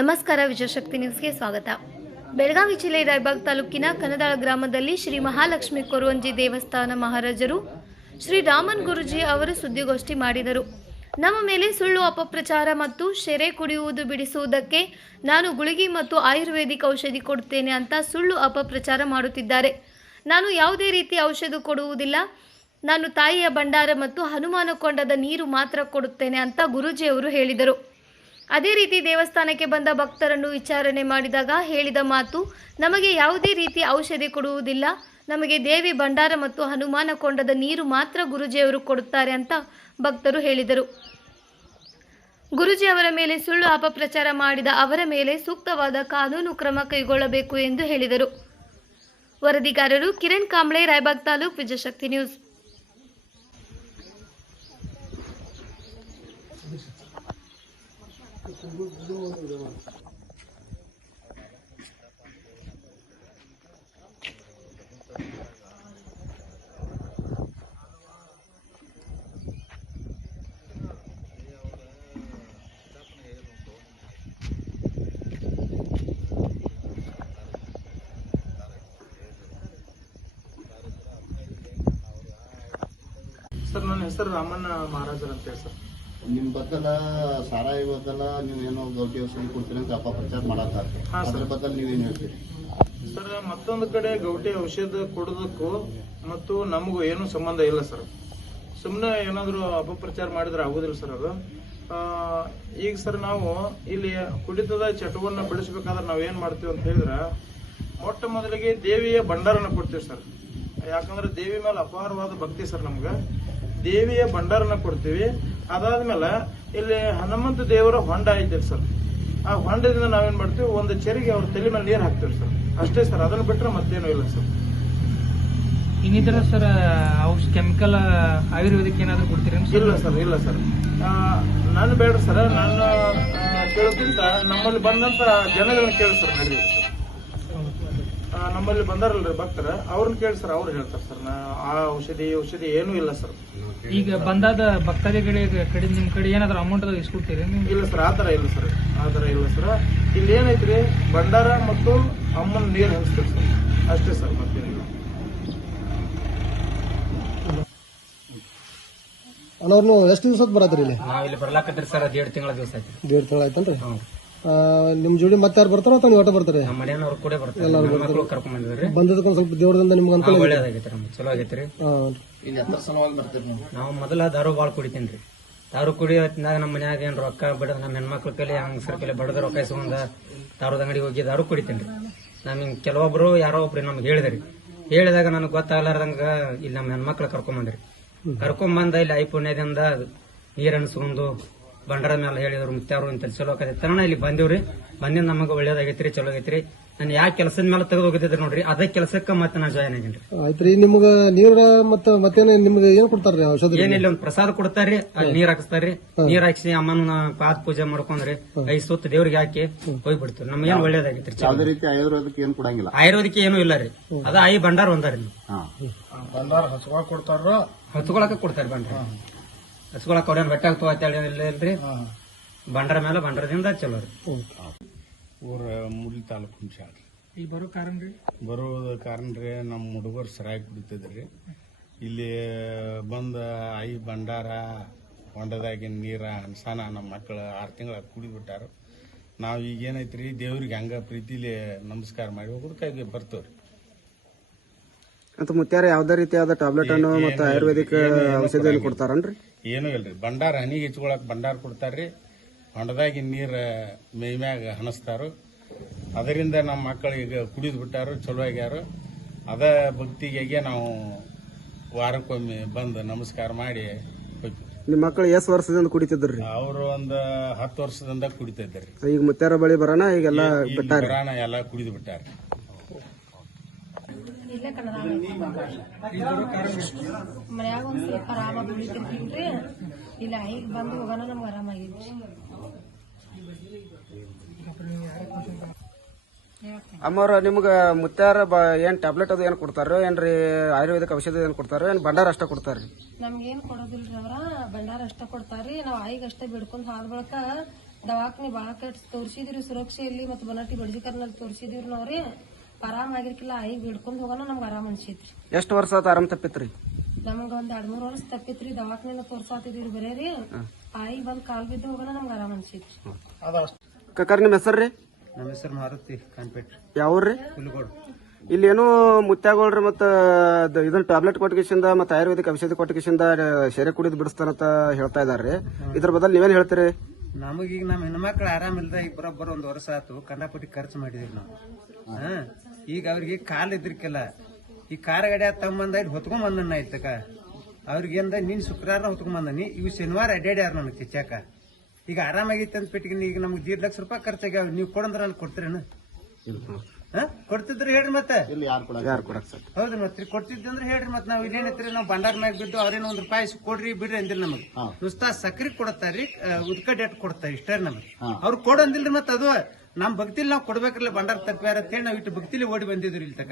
ನಮಸ್ಕಾರ ವಿಜಯಶಕ್ತಿ ನ್ಯೂಸ್ಗೆ ಸ್ವಾಗತ. ಬೆಳಗಾವಿ ಜಿಲ್ಲೆ ರಾಯಬಾಗ್ ತಾಲೂಕಿನ ಕನದಾಳ ಗ್ರಾಮದಲ್ಲಿ ಶ್ರೀ ಮಹಾಲಕ್ಷ್ಮಿ ಕೊರುವಂಜಿ ದೇವಸ್ಥಾನ ಮಹಾರಾಜರು ಶ್ರೀ ರಾಮನ್ ಗುರುಜಿ ಅವರು ಸುದ್ದಿಗೋಷ್ಠಿ ಮಾಡಿದರು. ನಮ್ಮ ಮೇಲೆ ಸುಳ್ಳು, ಅಪಪ್ರಚಾರ ಮತ್ತು ಶೆರೆ ಕುಡಿಯುವುದು ಬಿಡಿಸುವುದಕ್ಕೆ ನಾನು ಗುಳಿಗೆ ಮತ್ತು ಆಯುರ್ವೇದಿಕ್ ಔಷಧಿ ಕೊಡುತ್ತೇನೆ ಅಂತ ಸುಳ್ಳು, ಅಪಪ್ರಚಾರ ಮಾಡುತ್ತಿದ್ದಾರೆ. ನಾನು ಯಾವುದೇ ರೀತಿ ಔಷಧ ಕೊಡುವುದಿಲ್ಲ. ನಾನು ತಾಯಿಯ ಭಂಡಾರ ಮತ್ತು ಹನುಮಾನಕೊಂಡದ ನೀರು ಮಾತ್ರ ಕೊಡುತ್ತೇನೆ ಅಂತ ಗುರೂಜಿಯವರು ಹೇಳಿದರು. ಅದೇ ರೀತಿ ದೇವಸ್ಥಾನಕ್ಕೆ ಬಂದ ಭಕ್ತರನ್ನು ವಿಚಾರಣೆ ಮಾಡಿದಾಗ ಹೇಳಿದ ಮಾತು, ನಮಗೆ ಯಾವುದೇ ರೀತಿ ಔಷಧಿ ಕೊಡುವುದಿಲ್ಲ. ನಮಗೆ ದೇವಿ ಭಂಡಾರ ಮತ್ತು ಹನುಮಾನ ಕೊಂಡದ ನೀರು ಮಾತ್ರ ಗುರುಜಿಯವರು ಕೊಡುತ್ತಾರೆ ಅಂತ ಭಕ್ತರು ಹೇಳಿದರು. ಗುರುಜಿಯವರ ಮೇಲೆ ಸುಳ್ಳು ಅಪಪ್ರಚಾರ ಮಾಡಿದ ಅವರ ಮೇಲೆ ಸೂಕ್ತವಾದ ಕಾನೂನು ಕ್ರಮ ಕೈಗೊಳ್ಳಬೇಕು ಎಂದು ಹೇಳಿದರು. ವರದಿಗಾರರು ಕಿರಣ್ ಕಾಂಬ್ಳೆ, ರಾಯಬಾಗ್ ತಾಲೂಕ್ ವಿಜಯಶಕ್ತಿ ನ್ಯೂಸ್. ಸರ್ ನನ್ನ ಹೆಸರು ರಾಮಣ್ಣ ಮಹಾರಾಜರ್ ಅಂತ ಹೇಳಿ ಸರ್. ನಿಮ್ ಬದಲ ಸಾರಾಯಿ ಬದಲ ನೀವು ಏನೋ ಗೌಟಿ ಔಷಧಿ ಕೊಡ್ತೀರಿ ಅಂತ ಅಪಪ್ರಚಾರ ಮಾಡತ್ತಾರ ಹಾ, ಸರ್. ಅದ್ರ ಬದಲು ನೀವೇನ್ ಹೇಳ್ತೀರಿ? ಸರ್ ಮತ್ತೊಂದು ಕಡೆ ಗೌಟಿ ಔಷಧ ಕೊಡೋದಕ್ಕೂ ಮತ್ತು ನಮಗೂ ಏನು ಸಂಬಂಧ ಇಲ್ಲ ಸರ್. ಸುಮ್ಮನೆ ಏನಾದರೂ ಅಪಪ್ರಚಾರ ಮಾಡಿದ್ರೆ ಆಗೋದಿಲ್ಲ ಸರ್ ಅದು. ಈಗ ಸರ್ ನಾವು ಇಲ್ಲಿ ಕುಡಿತದ ಚಟುವನ್ನ ಬಿಡಿಸ್ಬೇಕಾದ್ರೆ ನಾವು ಏನ್ ಮಾಡ್ತೀವಿ ಅಂತ ಹೇಳಿದ್ರೆ ಮೊಟ್ಟ ಮೊದಲಿಗೆ ದೇವಿಯ ಭಂಡಾರನ ಕೊಡ್ತೀವಿ ಸರ್. ಯಾಕಂದ್ರೆ ದೇವಿ ಮೇಲೆ ಅಪಾರವಾದ ಭಕ್ತಿ ಸರ್ ನಮ್ಗೆ. ದೇವಿಯ ಭಂಡಾರನ ಕೊಡ್ತೀವಿ. ಅದಾದ್ಮೇಲೆ ಇಲ್ಲಿ ಹನುಮಂತ ದೇವರ ಹೊಂಡ ಐತೆ ಸರ್. ಆ ಹೊಂಡದಿಂದ ನಾವೇನ್ ಮಾಡ್ತೀವಿ ಒಂದು ಚೆರಿಗೆ ಅವ್ರ ತಲೆ ಮೇಲೆ ನೀರು ಹಾಕ್ತೀವಿ ಸರ್. ಅಷ್ಟೇ ಸರ್ ಅದನ್ನ ಬಿಟ್ರೆ ಮತ್ತೇನು ಇಲ್ಲ ಸರ್. ಇನ್ನಿತರ ಸರ್ ಔಷಧ ಕೆಮಿಕಲ್ ಆಯುರ್ವೇದಿಕ್ ಏನಾದ್ರು ಕೊಡ್ತೀರಿ ಇಲ್ಲ ಸರ್ ಇಲ್ಲ ಸರ್. ನಾನು ಬೇಡ ಸರ್ ನಾನು ಕೇಳೋದ್ರಿಂದ ಕೇಳೋಕ್ಕಿಂತ ನಮ್ಮಲ್ಲಿ ಬಂದಂತ ಜನಗಳನ್ನ ಕೇಳಿ ಸರ್ ಆ, ನಮ್ಮಲ್ಲಿ ಬಂದಾರಲ್ರಿ ಭಕ್ತರ. ಅವ್ರನ್ನ ಕೇಳಿ ಸರ್ ಅವ್ರು ಹೇಳ್ತಾರೆ ಸರ್. ನಾ ಆ ಔಷಧಿ ಔಷಧಿ ಏನೂ ಇಲ್ಲ ಸರ್. ಈಗ ಬಂದಾದ ಭಕ್ತಾದಿಗಳಿಗೆ ಕಡೆ ನಿಮ್ ಕಡೆ ಏನಾದ್ರೂ ಅಮೌಂಟ್ ಇಸ್ಕೊಡ್ತೀರಿ ನೀವು? ಇಲ್ಲ ಸರ್ ಆ ಥರ ಇಲ್ಲ ಸರ್. ಆ ಥರ ಇಲ್ಲ ಸರ್. ಇಲ್ಲಿ ಏನೈತ್ರಿ ಭಂಡಾರ ಮತ್ತು ಅಮ್ಮನ ನೀರು ಹಂಚ್ತೀರಿ ಸರ್. ಅಷ್ಟೇ ಸರ್ ಮತ್ತೇನಿಲ್ಲ. ನೀವು ಎಷ್ಟು ದಿವಸ ಬರತ್ರಿ ಇಲ್ಲಿ? ನಾವ್ ಇಲ್ಲಿ ಬರ್ಲಾಕತ್ರಿ ಸರ್ ದೇಡ್ ತಿಂಗಳ ದಿವಸ ಆಯ್ತು. ದೇಡ್ ತಿಂಗಳ ಆಯ್ತನ್ರಿ ನಿಮ್ ಜೋಡಿ ಮತ್ತೆ ಯಾರು ಬರ್ತಾರೋ ಅಥವಾ ನೀವು ಆಟ ಬರ್ತಾರೆ? ನಮ್ಮ ಮನೆಯವ್ರು ಕೂಡ ಬರ್ತಾರೆ. ಮಕ್ಕಳು ಕರ್ಕೊಂಡ್ ಸ್ವಲ್ಪ ದೇವ್ರದಿಂದ ನಿಮ್ಗೆ ಅನುಕೂಲ ನಮ್ಗೆ ಚಲೋ ಆಗೈತ್ರಿ ನೀವು? ಮೊದಲ ದಾರು ಬಾಳ್ ಕುಡಿತೀನಿ ದಾರು ಕುಡಿಯೋ ಹೊತ್ತಿನಾಗ ನಮ್ಮ ಮನ್ಯಾಗ ಏನ್ ರೊಕ್ಕ ಬಿಡ ನಮ್ಮ ಹೆಣ್ಮಕ್ಳ ಕೈಲಿ ಸರ್ ಕೈಲಿ ಬಡದ ರೊಕ್ಕ ಇಸ್ಕೊಂಡ ದಾರದ ಅಂಗಡಿ ಹೋಗಿ ದಾರು ಕುಡಿತೀನಿ ನಮಗೆ ಕೆಲವೊಬ್ರು ಯಾರೋ ಒಬ್ರು ನಮ್ಗೆ ಹೇಳಿದ್ರಿ. ಹೇಳಿದಾಗ ನನಗೆ ಗೊತ್ತಾಗ್ಲಾರ್ದಂಗ ಇಲ್ಲಿ ನಮ್ಮ ಹೆಣ್ಮಕ್ಳು ಕರ್ಕೊಂಬಂದ್ರಿ ಕರ್ಕೊಂಬಂದ ಇಲ್ಲಿ ಐಪುಣ್ಯದಿಂದ ನೀರು ನೀರ್ ಅನ್ಸ್ಕೊಂಡು ಬಂಡರ ಮೇಲೆ ಹೇಳಿದ್ರು ಮುತ್ಯಾರು ಅಂತ ಚಲೋ ಆಕೈತಿ. ತನ ಇಲ್ಲಿ ಬಂದಿವ್ರಿ. ಬಂದಿಂದ ನಮಗೆ ಒಳ್ಳೇದಾಗೈತ್ರಿ ಚಲೋ ಆಗೈತ್ರಿ. ನಾನು ಯಾವ ಕೆಲಸದ ಮೇಲೆ ತೆಗೆದು ಹೋಗಿದ್ರಿ ನೋಡ್ರಿ ಅದೇ ಕೆಲಸಕ್ಕೆ ಮತ್ತೆ ನಾನು ಜಾಯ್ನ್ ಆಗಿನ್ರಿ. ಆಯ್ತ್ರಿ ನಿಮ್ಗ ನೀರ ಮತ್ತ ಮತ್ತೇನ ನಿಮ್ಗೆ ಏನ್ ಕೊಡ್ತಾರ್ರಿ ಔಷಧ? ಏನಿಲ್ಲ ಒಂದ್ ಪ್ರಸಾದ ಕೊಡ್ತಾರ್ರಿ ಅಲ್ಲಿ ನೀರ್ ಹಾಕಿಸ್ತಾರ್ರಿ. ನೀರ್ ಹಾಕಿಸಿ ಅಮ್ಮನ ಪಾದ ಪೂಜೆ ಮಾಡ್ಕೊಂಡ್ರಿ ಐ ಸುತ್ತ ದೇವ್ರಿಗೆ ಹಾಕಿ ಹೋಗ್ಬಿಡ್ತೀವಿ. ನಮ್ಗೆ ಏನ್ ಒಳ್ಳೇದಾಗೈತ್ರಿ. ಯಾವ್ದೇ ರೀತಿ ಆಯುರ್ವೇದಕ್ಕೆ ಏನ್ ಕೊಡಂಗಿಲ್ಲ. ಆಯುರ್ವೇದಿಕ್ ಏನು ಇಲ್ಲ ರೀ. ಅದ ಐ ಭಂಡಾರ ಒಂದಾರಿ ಬಂಡಾರ ಹಚ್ಕೊಳಕ ಕೊಡ್ತಾರ ಬಂಡ್ರ ಹಚ್ಕೊಳಕ್ ಅವ್ರೇನ್ ಬೆಟ್ಟ ಇಲ್ರಿ? ಬಂಡರ ಮೇಲೆ ಬಂಡರದಿಂದ ಚಲೋ ರೀ. ಊರ ತಾಲೂಕು ಹುಂಶ ಇಲ್ಲಿ ಬರೋ ಕಾರಣ ರೀ? ಬರೋ ಕಾರಣ ರೀ ನಮ್ಮ ಹುಡುಗರು ಸರಾಯಿ ಕುಡಿತಿದ್ರಿ. ಇಲ್ಲಿ ಬಂದ ಐ ಭಂಡಾರ ಹೊಂಡದಾಗಿನ ನೀರ ಅನ್ಸಾನ ನಮ್ಮ ಮಕ್ಕಳು ಆರು ತಿಂಗಳ ಕುಡಿದ್ಬಿಟ್ಟಾರ. ನಾವು ಈಗ ಏನೈತ್ರಿ ದೇವ್ರಿಗೆ ಹಂಗ ಪ್ರೀತಿಲಿ ನಮಸ್ಕಾರ ಮಾಡಿ ಹೋಗೋದಕ್ಕಾಗಿ ಬರ್ತೇವ್ರಿ. ಅಂತ ಮುತ್ಯಾರ ಯಾವ್ದೇ ರೀತಿಯಾದ ಟ್ಯಾಬ್ಲೆಟ್ ಅನ್ನು ಮತ್ತೆ ಆಯುರ್ವೇದಿಕ್ ಔಷಧಿಯನ್ನು ಕೊಡ್ತಾರನ್ರಿ? ಏನೂ ಇಲ್ರಿ. ಭಂಡಾರ ಹನಿ ಹೆಚ್ಕೊಳಕ್ ಭಂಡಾರ ಕೊಡ್ತಾರ್ರಿ. ಹೊಂಡದಾಗಿನ ನೀರು ಮ್ಯಾಗ ಹಣಸ್ತಾರು. ಅದರಿಂದ ನಮ್ಮ ಮಕ್ಕಳು ಈಗ ಕುಡಿದು ಬಿಟ್ಟಾರು ಚಲೋ ಆಗ್ಯಾರು. ಅದ ಭಕ್ತಿಗೆ ನಾವು ವಾರಕ್ಕೊಮ್ಮೆ ಬಂದು ನಮಸ್ಕಾರ ಮಾಡಿ ನಿಮ್ಮ ನಿಮ್ ಮಕ್ಕಳು ಎಷ್ಟು ವರ್ಷದಿಂದ ಕುಡಿತಿದ್ರಿ? ಅವರು ಒಂದು ಹತ್ತು ವರ್ಷದಿಂದ ಕುಡಿತಿದ್ದಾರೆ. ಈಗ ಮುತ್ತಾರ ಬಳಿ ಬರೋಣ ಈಗೆಲ್ಲ ಬರೋಣ ಎಲ್ಲ ಕುಡಿದು ಬಿಟ್ಟಾರ. ಮನ್ಯಾಗ ಒಂದ್ ಸ್ವಲ್ಪ ಆರಾಮ ದುಡಿತಿರ್ತೀವ್ರಿ ಇಲ್ಲ ಈಗ ಬಂದು ಹೋಗೋಣ ನಮ್ಗೆ ಆರಾಮಾಗಿದ್ರಿ ಅಮ್ಮವ್ರ ನಿಮ್ಗ ಮುತ್ತಾರ ಏನ್ ಟ್ಯಾಬ್ಲೆಟ್ ಅದು ಏನ್ ಕೊಡ್ತಾರೋ ಏನ್ರಿ ಆಯುರ್ವೇದಿಕ್ ಔಷಧ ಏನ್ ಕೊಡ್ತಾರೋ ಏನ್ ಭಂಡಾರ ಅಷ್ಟ ಕೊಡ್ತಾರ್ರಿ? ನಮ್ಗೇನ್ ಕೊಡೋದಿಲ್ರಿ ಅವ್ರ? ಭಂಡಾರ ಅಷ್ಟ ಕೊಡ್ತಾರ್ರಿ. ನಾವ್ ಆಯ್ಗ ಅಷ್ಟೇ ಬಿಡ್ಕೊಂಡ್ ಹಾಲ್ ಬಳಕ ದವಾಖಾನೆ ಬಾಳ ಕೆಟ್ಟ ತೋರ್ಸಿದಿರಿ ಸುರಕ್ಷೆಯಲ್ಲಿ ಮತ್ತು ಬನಟ್ಟಿ ಬಡ್ಜಿಕರ್ನಲ್ಲಿ ತೋರ್ಸಿದಿವ್ರಿ ನಾವ್ರಿ. ಆರಾಮ್ ಆಗಿರ್ಕಿಲ್ಲ ಈಗ ಬಿಡ್ಕೊಂಡ್ ಹೋಗೋಣ ನಮ್ಗೆ ಆರಾಮ್ ಅನ್ಸಿತ್ರಿ. ಎಷ್ಟು ವರ್ಷ ಆತ ಆರಾಮ್ ತಪ್ಪಿತ್ರಿ? ನಮ್ಗ ಒಂದ್ ಎರಡ್ ಮೂರ್ ವರ್ಷ ತಪ್ಪಿತ್ರಿ ದವಾಖಾನೆ ತೋರ್ಸಾತಿದ್ರಿ ಬರೇ ರೀ. ಆಯ್ ಬಂದ್ ಕಾಲ್ ಬಿದ್ದು ಹೋಗೋಣ ನಮ್ಗೆ ಆರಾಮ್ ಅನ್ಸಿತ್ರಿ. ಕಕ್ಕ ನಿಮ್ಮ ಹೆಸರ್ರಿ ನಮ್ಮ ಹೆಸರು ಮಾರುತಿ ಕಾನ್ಪೇಟ್. ಯಾವ್ರಿ ಹುಲ್ಗೋಡು. ಇಲ್ಲಿ ಏನೋ ಮುತ್ಯಾಗೋಳ್ರಿ ಮತ್ತ ಇದನ್ನ ಟ್ಯಾಬ್ಲೆಟ್ ಕೊಟ್ಟಿಗೆಸಿಂದ ಮತ್ತೆ ಆಯುರ್ವೇದಿಕ್ ಔಷಧಿ ಕೊಟ್ಟಿಗೆಸಿಂದ ಶರೀರ ಕುಡಿದು ಬಿಡಿಸ್ತಾನಂತ ಹೇಳ್ತಾ ಇದಾರ್ರಿ ಇದ್ರ ಬದಲು ನೀವೇನ್ ಹೇಳ್ತೀರಿ? ನಮಗೀಗ ನಮ್ಮ ಹೆಣ್ಮಕ್ಳು ಆರಾಮಿಲ್ದ ಈಗ ಬರೋಬ್ಬರ ಒಂದು ವರ್ಷ ಆತು ಕಂಡಾಪಟ್ಟಿ ಖರ್ಚು ಮಾಡಿದೀವಿ ನಾವು. ಹಾ. ಈಗ ಅವ್ರಿಗೆ ಕಾಲ್ ಇದ್ರಿಕೆಲ್ಲ. ಈ ಕಾರ ಗಡಿ ತಮ್ಮಂದ ಇಲ್ಲಿ ಹೊತ್ಕೊಂಡ್ ಬಂದಣ್ಣ ಆಯ್ತಕ ಅವ್ರಿಗೆಂದ ನೀನ್ ಶುಕ್ರವಾರ ಹೊತ್ಕೊಂಡ್ ಬಂದನಿ ಇವು ಶನಿವಾರ ಅಡ್ಡಾಡ್ಯಾರ ನನಗೆ ಕಿಚ್ಚಾಕ ಈಗ ಆರಾಮಾಗಿತ್ತು ಅಂತ ಬಿಟ್ಟಿಗೆ ಈಗ ನಮ್ಗೆ ದೀಡ್ ಲಕ್ಷ ರೂಪಾಯಿ ಖರ್ಚಾಗ್ಯಾವ ನೀವು ಕೊಡಂದ್ರ ಅಲ್ಲಿ ಕೊಡ್ತೀರೇನು? ಹಾ? ಕೊಡ್ತಿದ್ರಿ ಹೇಳ್ರಿ ಮತ್ತೆ. ಹೌದ್ರಿ ಯಾರು ಕೂಡ ಅಂದ್ರೆ ಮತ್ತೆ ಹೇಳ್ರಿ ಮತ್ತೆ ನಾವು ಇಲ್ಲೇನೈತ್ರಿ ನಾವು ಭಂಡಾರ ಮ್ಯಾಗ ಬಿದ್ದು ಅವ್ರೇನ ಒಂದ್ ರೂಪಾಯಿ ಕೊಡ್ರಿ ಬಿಡ್ರಿ ಅಂದಿಲ್ಲ ನಮಗೆ. ನುಸ್ತಾ ಸಕ್ರಿ ಕೊಡತ್ತಾರಿ ಉದ್ಕ ಡೇಟ್ ಕೊಡ್ತಾರೆ ಇಷ್ಟೇ ನಮಗೆ. ಅವ್ರು ಕೊಡಂದಿಲ್ರಿ ಮತ್ತೆ ಅದು. ನಮ್ ಭಕ್ತಿಲಿ ನಾವು ಕೊಡ್ಬೇಕ್ರಲ್ಲ ಭಂಡಾರ ತಪ್ಪ್ಯಾರ ಅಂತೇಳಿ ನಾವು ಇಟ್ಟು ಭಕ್ತಿಲಿ ಓಡಿ ಬಂದಿದ್ರು ಇಲ್ಲಿ ತಕ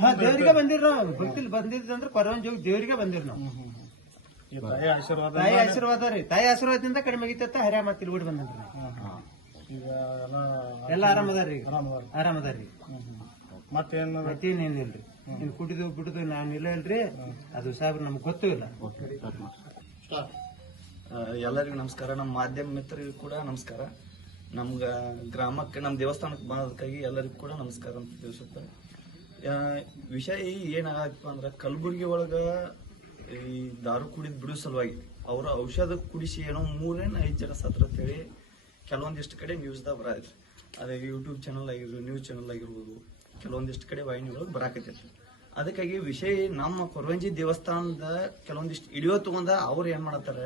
ಹಾ, ದೇವ್ರಿಗೆ ಭಕ್ತಿ ನಾವು ಭಕ್ತಿಲಿ ಬಂದಿದ್ದಂದ್ರೆ ಕೊರವಂಜಿ ಜೋಗ ದೇವ್ರಿಗೆ ಬಂದಿರ್ ನಾವು. ತಾಯಿ ಆಶೀರ್ವಾದ ರೀ. ತಾಯಿ ಆಶೀರ್ವಾದದಿಂದ ಕಡಿಮೆ ಆಗಿತ್ತ ಹರ್ಯಾ ಮಾತಿಲ್ ಓಡಿ ಬಂದ್ರಿ ಎಲ್ಲ ಆರಾಮದಾರ್ರಿ ಆರಾಮದಾರ್ರಿ ಮತ್ತೇನು ಮತ್ತೇನೇನಿಲ್ರಿ ಇನ್ ಕುಡಿದು ಬಿಡುದು ನಾನು ಇಲ್ಲ ಇಲ್ರಿ. ಅದು ಸಾಹೇಬ್ರ ನಮ್ಗೆ ಗೊತ್ತೂ ಇಲ್ಲ. ಎಲ್ಲರಿಗೂ ನಮಸ್ಕಾರ. ನಮ್ಮ ಮಾಧ್ಯಮ ಮಿತ್ರರಿಗೂ ಕೂಡ ನಮಸ್ಕಾರ. ನಮ್ಗ ಗ್ರಾಮಕ್ಕೆ ನಮ್ಮ ದೇವಸ್ಥಾನಕ್ಕೆ ಬಂದದಕ್ಕಾಗಿ ಎಲ್ಲರಿಗೂ ಕೂಡ ನಮಸ್ಕಾರ ಅಂತ ತಿಳಿಸುತ್ತೆ. ವಿಷಯ ಏನಾಗತ್ತಪ್ಪ ಅಂದ್ರೆ ಕಲಬುರ್ಗಿ ಒಳಗ ಈ ದಾರು ಕುಡಿದ್ ಬಿಡೋ ಸಲುವಾಗಿ ಅವರ ಔಷಧ ಕುಡಿಸಿ ಏನೋ ಮೂರೇನ್ ಐದು ಜನ ಸತ್ರ ಅಂತೇಳಿ ಕೆಲವೊಂದಿಷ್ಟು ಕಡೆ ನ್ಯೂಸ್ದಾಗ ಬರೈತ್ರಿ ಅದೇ ಯೂಟ್ಯೂಬ್ ಚಾನಲ್ ಆಗಿರ್ಬೋದು ನ್ಯೂಸ್ ಚಾನಲ್ ಆಗಿರ್ಬೋದು, ಕೆಲವೊಂದಿಷ್ಟು ಕಡೆ ವಾಹಿನಿಗಳು ಬರಾಕತ್ತೈತಿ ಅದಕ್ಕಾಗಿ ವಿಷಯ ನಮ್ಮ ಕೊರವಂಜಿ ದೇವಸ್ಥಾನದ ಕೆಲವೊಂದಿಷ್ಟು ಇಡಿಯೋ ತಗೊಂಡ ಅವ್ರು ಏನ್ ಮಾಡತ್ತಾರ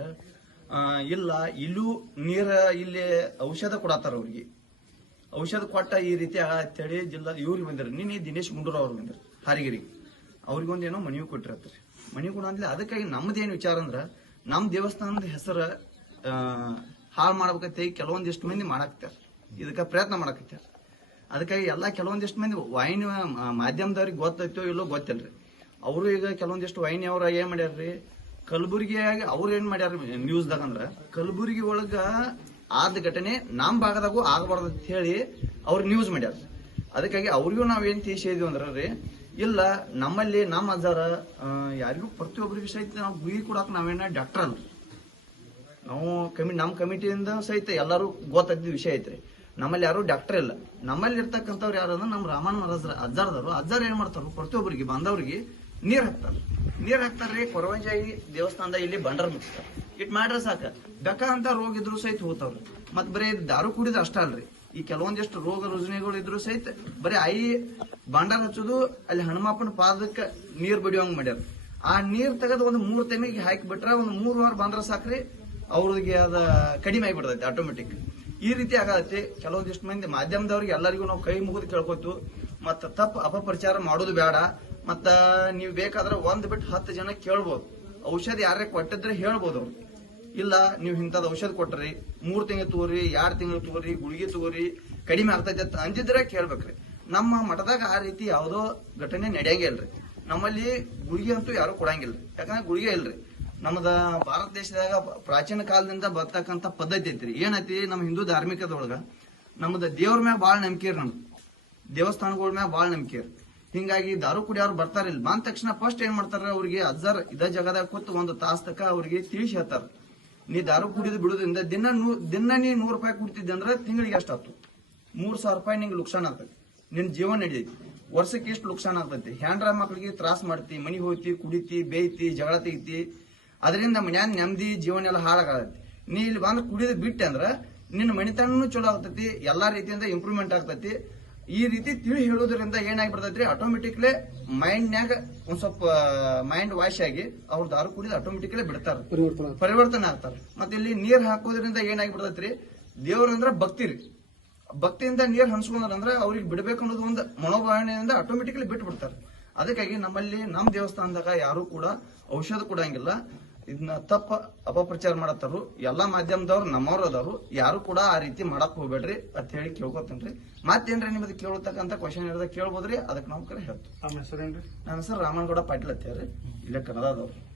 ಇಲ್ಲ ಇಲ್ಲೂ ನೀರ ಇಲ್ಲಿ ಔಷಧ ಕೊಡತ್ತಾರ ಅವ್ರಿಗೆ. ಔಷಧ ಕೊಟ್ಟ ಈ ರೀತಿ ಅಂತೇಳಿ ಜಿಲ್ಲಾ ಇವ್ರಿಗೆ ಬಂದಿರ. ನಿನ್ನೆ ದಿನೇಶ್ ಗುಂಡೂರಾವ್ ಅವ್ರು ಬಂದಿರ ಅವ್ರಿಗೊಂದು ಏನೋ ಮನವಿ ಕೊಟ್ಟಿರತ್ರಿ ಮನವಿ ಕೊಡ ಅಂದ್ರೆ ಅದಕ್ಕಾಗಿ ನಮ್ದೇನು ವಿಚಾರ ಅಂದ್ರ, ನಮ್ ದೇವಸ್ಥಾನದ ಹೆಸರ ಹಾಳು ಮಾಡ್ಬೇಕಂತ ಕೆಲವೊಂದಿಷ್ಟು ಮಂದಿ ಮಾಡಾಕ್ತಾರ ಇದಕ್ಕೆ ಪ್ರಯತ್ನ ಮಾಡಾಕತ್ತಾರ ಅದಕ್ಕಾಗಿ ಎಲ್ಲಾ ಕೆಲವೊಂದಿಷ್ಟು ಮಂದಿ ವಾಹಿನಿ ಮಾಧ್ಯಮದವ್ರಿಗೆ ಗೊತ್ತೈತೋ ಇಲ್ಲೋ ಗೊತ್ತಿಲ್ರಿ. ಅವರು ಈಗ ಕೆಲವೊಂದಿಷ್ಟು ವಾಹಿನಿ ಅವ್ರ ಏನ್ ಮಾಡ್ಯಾರ್ರಿ? ಕಲಬುರಗಿಯಾಗ ಅವ್ರು ಏನ್ ಮಾಡ್ಯಾರ ನ್ಯೂಸ್ದಾಗ ಅಂದ್ರ, ಕಲಬುರಗಿ ಒಳಗ ಆದ ಘಟನೆ ನಮ್ ಭಾಗದಾಗು ಆಗಬಾರ್ದು ಅಂತ ಹೇಳಿ ಅವ್ರು ನ್ಯೂಸ್ ಮಾಡ್ಯಾರ. ಅದಕ್ಕಾಗಿ ಅವ್ರಿಗೂ ನಾವ್ ಏನ್ ತಿಳಿಸಿದ್ವಿ ಅಂದ್ರ ರೀ, ಇಲ್ಲ, ನಮ್ಮಲ್ಲಿ ನಮ್ಮ ಅಜ್ಜಾರ ಯಾರಿಗೂ ಪ್ರತಿಯೊಬ್ಬರಿಗೂ ಸಹಿತ ನಾವು ಗುಯಿ ಕೊಡಾಕ ನಾವೇನ ಡಾಕ್ಟರ್ ಅಲ್ರಿ ನಾವು ಕಮಿ ನಮ್ಮ ಕಮಿಟಿಯಿಂದ ಸಹಿತ ಎಲ್ಲರೂ ಗೊತ್ತಿದ್ದ ವಿಷಯ ಐತ್ರಿ ನಮ್ಮಲ್ಲಿ ಯಾರು ಡಾಕ್ಟರ್ ಇಲ್ಲ. ನಮ್ಮಲ್ಲಿ ಇರ್ತಕ್ಕಂಥವ್ರು ಯಾರು ಅಂದ್ರೆ ನಮ್ಮ ರಾಮನ್ ಅಜ್ಜಾರದವ್ರು ಅಜ್ಜಾರದವರು. ಅಜ್ಜಾರ್ ಏನ್ ಮಾಡ್ತಾರ ಪ್ರತಿಯೊಬ್ಬರಿಗೆ ಬಂದವ್ರಿಗೆ ನೀರ್ ಹಾಕ್ತಾರ. ನೀರ್ ಹಾಕ್ತಾರ್ರಿ, ಕೊರವಂಜಾಯಿ ದೇವಸ್ಥಾನದ ಇಲ್ಲಿ ಬಂಡರ್ ಮುಗಿಸ್ತಾರ ಇಟ್ ಮಾಡ್ರೆ ಸಾಕ. ಬೆಕ ಅಂತ ರೋಗ ಇದ್ರು ಸಹಿತ ಹೋಗ್ತಾವ್ರಿ. ಮತ್ ಬರೀ ದಾರು ಕುಡಿದ ಅಷ್ಟ ಅಲ್ರಿ. ಈ ಕೆಲವೊಂದಿಷ್ಟು ರೋಗ ರುಜಿನಗಳು ಇದ್ರು ಸಹಿತ ಬರೀ ಐ ಬಾಂಡರ್ ಹಚ್ಚೋದು, ಅಲ್ಲಿ ಹನುಮಪ್ಪನ ಪಾದಕ್ಕೆ ನೀರ್ ಬಿಡಿಯೋಂಗ್ ಮಾಡ್ಯಾರ. ಆ ನೀರ್ ತೆಗೆದು ಒಂದು ಮೂರ್ ತೆಮಿಗೆ ಹಾಕಿ ಬಿಟ್ರ ಒಂದು ಮೂರ್ ವಾರ ಬಂದ್ರ ಸಾಕ್ರಿ, ಅವ್ರಿಗೆ ಅದ ಕಡಿಮೆ ಆಗಿಬಿಡ್ತೈತಿ ಆಟೋಮೆಟಿಕ್ ಈ ರೀತಿ ಆಗತ್ತೆ. ಕೆಲವೊಂದಿಷ್ಟು ಮಂದಿ ಮಾಧ್ಯಮದವ್ರಿಗೆ ಎಲ್ಲರಿಗೂ ನಾವು ಕೈ ಮುಗಿದು ಕೇಳ್ಕೊತು ಮತ್ತ ತಪ್ಪು ಅಪಪ್ರಚಾರ ಮಾಡೋದು ಬೇಡ. ಮತ್ತ ನೀವು ಬೇಕಾದ್ರೆ ಒಂದ್ ಬಿಟ್ಟು ಹತ್ತು ಜನ ಕೇಳ್ಬೋದು. ಔಷಧ ಯಾರೇ ಕೊಟ್ಟಿದ್ರೆ ಹೇಳ್ಬೋದು ಅವ್ರು. ಇಲ್ಲ, ನೀವು ಇಂಥದ್ ಔಷಧ ಕೊಟ್ರಿ, ಮೂರ್ ತಿಂಗಳು ತಗೋರಿ ಎರಡ್ ತಿಂಗಳು ತಗೋರಿ, ಗುಳಿಗೆ ತಗೋರಿ, ಕಡಿಮೆ ಆಗ್ತೈತೆ ಅಂತ ಅಂಜಿದ್ರೆ ಕೇಳ್ಬೇಕ್ರಿ. ನಮ್ಮ ಮಠದಾಗ ಆ ರೀತಿ ಯಾವುದೋ ಘಟನೆ ನಡೆಯಂಗಿಲ್ರಿ ನಮ್ಮಲ್ಲಿ ಗುಳಿಗೆ ಅಂತೂ ಯಾರು ಕೊಡಂಗಿಲ್ಲ. ಯಾಕಂದ್ರೆ ಗುಳಿಗೆ ಇಲ್ರಿ. ನಮ್ಮದ ಭಾರತ ದೇಶದಾಗ ಪ್ರಾಚೀನ ಕಾಲದಿಂದ ಬರ್ತಕ್ಕಂಥ ಪದ್ಧತಿ ಐತ್ರಿ. ಏನೈತಿ ನಮ್ಮ ಹಿಂದೂ ಧಾರ್ಮಿಕದೊಳಗ ನಮ್ಮದ ದೇವ್ರ ಮ್ಯಾಗ ಭಾಳ ನಂಬಿಕೆ ಇರ್ ನಮ್ದು. ದೇವಸ್ಥಾನಗಳ ಮ್ಯಾಗ ಭಾಳ ನಂಬಿಕೆ ಇರ್ ಹಿಂಗಾಗಿ ದಾರು ಕುಡಿಯವ್ರು ಬರ್ತಾರ ಇಲ್ಲಿ. ಬಂದ ತಕ್ಷಣ ಫಸ್ಟ್ ಏನ್ ಮಾಡ್ತಾರ ಅವ್ರಿಗೆ ಅಜ್ಜರ್ ಇದ ಜಗದಾಗ ಕೂತು ಒಂದು ತಾಸ್ ತಕ ಅವ್ರಿಗೆ ತಿಳಿಸಿ ಹೇಳ್ತಾರ. ನೀ ದಾರು ಕುಡಿದು ಬಿಡುದ್ರಿಂದ ದಿನ ದಿನ ನೀ ನೂರು ರೂಪಾಯಿ ಕುಡಿತಿದ್ದೆ ಅಂದ್ರೆ ತಿಂಗಳಿಗೆ ಎಷ್ಟಾತು? ಮೂರ್ ಸಾವಿರ ರೂಪಾಯಿ ನಿಂಗೆ ಲುಕ್ಸಾನ್ ಆಗ್ತೈತಿ. ನಿನ್ ಜೀವನ ನಡೀತಿ ವರ್ಷಕ್ಕೆ ಎಷ್ಟು ಲುಕ್ಸಾನ್ ಆಗ್ತೈತಿ. ಹ್ಯಾಂಡ್ರ ಮಕ್ಳಿಗೆ ತ್ರಾಸ ಮಾಡ್ತಿ, ಮನಿ ಹೋಯ್ತಿ, ಕುಡಿತಿ, ಬೇಯ್ತಿ, ಜಗಳ ತೆಗಿತಿ. ಅದರಿಂದ ಮನ್ಯಾಗ ನೆಮ್ಮದಿ, ಜೀವನ ಎಲ್ಲ ಹಾಳಾಗತ್ತೆ. ನೀ ಇಲ್ಲಿ ಬಂದು ಕುಡಿದು ಬಿಟ್ಟೆ ಅಂದ್ರೆ ನಿನ್ನ ಮನಿತನೂ ಚಲೋ ಆಗ್ತೈತಿ, ಎಲ್ಲಾ ರೀತಿಯಿಂದ ಇಂಪ್ರೂವ್ಮೆಂಟ್ ಆಗ್ತೈತಿ. ಈ ರೀತಿ ತಿಳಿ ಹೇಳೋದ್ರಿಂದ ಏನಾಗಿ ಆಟೋಮೆಟಿಕ್ಲಿ ಆಟೋಮೆಟಿಕ್ಲಿ ಮೈಂಡ್ನ್ಯಾಗ ಒಂದ್ ಸ್ವಲ್ಪ ಮೈಂಡ್ ವಾಶ್ ಆಗಿ ಅವ್ರ ದಾರು ಕುಡಿದ ಆಟೋಮೆಟಿಕ್ಲಿ ಬಿಡ್ತಾರ. ಪರಿವರ್ತನೆ ಆಗ್ತಾರ. ಮತ್ತೆ ಇಲ್ಲಿ ನೀರ್ ಹಾಕೋದ್ರಿಂದ ಏನಾಗಿ ಬಿಡ್ತೈತ್ರಿ ದೇವ್ರಂದ್ರ ಭಕ್ತಿ ರೀ. ಭಕ್ತಿಯಿಂದ ನೀರ್ ಹಂಚ್ಕೊಂಡ್ರಂದ್ರ ಅವ್ರಿಗೆ ಬಿಡ್ಬೇಕು ಅನ್ನೋದು ಒಂದು ಮನೋಭಾವನೆಯಿಂದ ಆಟೋಮೆಟಿಕ್ಲಿ ಬಿಟ್ಟು ಬಿಡ್ತಾರೆ ಅದಕ್ಕಾಗಿ ನಮ್ಮಲ್ಲಿ ನಮ್ಮ ದೇವಸ್ಥಾನದಾಗ ಯಾರು ಕೂಡ ಔಷಧ ಕೊಡಂಗಿಲ್ಲ. ಇದನ್ನ ತಪ್ಪ ಅಪಪ್ರಚಾರ ಮಾಡತ್ತಾರು ಎಲ್ಲಾ ಮಾಧ್ಯಮದವ್ರು ನಮ್ಮವ್ರು ಅದಾರು ಯಾರು ಕೂಡ ಆ ರೀತಿ ಮಾಡಕ್ ಹೋಗ್ಬೇಡ್ರಿ ಅಂತ ಹೇಳಿ ಕೇಳ್ಕೊತೇನ್ರಿ. ಮತ್ತೇನ್ರಿ ನಿಮ್ದು ಕೇಳತಕ್ಕಂತ ಕ್ವಶನ್ ಇರೋದ ಕೇಳ್ಬೋದ್ರಿ? ಅದಕ್ಕೆ ನಾವು ಕರೆ ಹೇಳ್ತೀವಿ. ನಮ್ಮ ನನ್ನ ಹೆಸರು ರಾಮನಗೌಡ ಪಾಟೀಲ್ ಅಂತ ಹೇಳ್ರಿ. ಇಲ್ಲೇ ಕನ್ನಡದವ್ರು.